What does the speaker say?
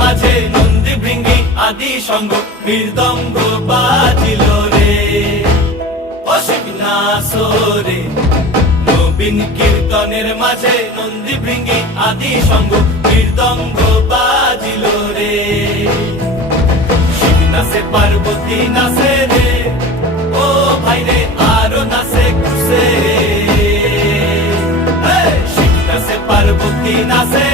মাঝে নন্দী ভৃঙ্গি আদি সঙ্গ মৃদঙ্গ বাজিল রে। ও শিব নাচো রে, নবীন কীর্তনের মাঝে নন্দী ভৃঙ্গি আদি সঙ্গ মৃদঙ্গ বাজিল রে। শিব নাচে পার্বতী নাচে রে, ও ভাই রে আরো নাচে খুশে। শিব নাচে পার্বতী নাচে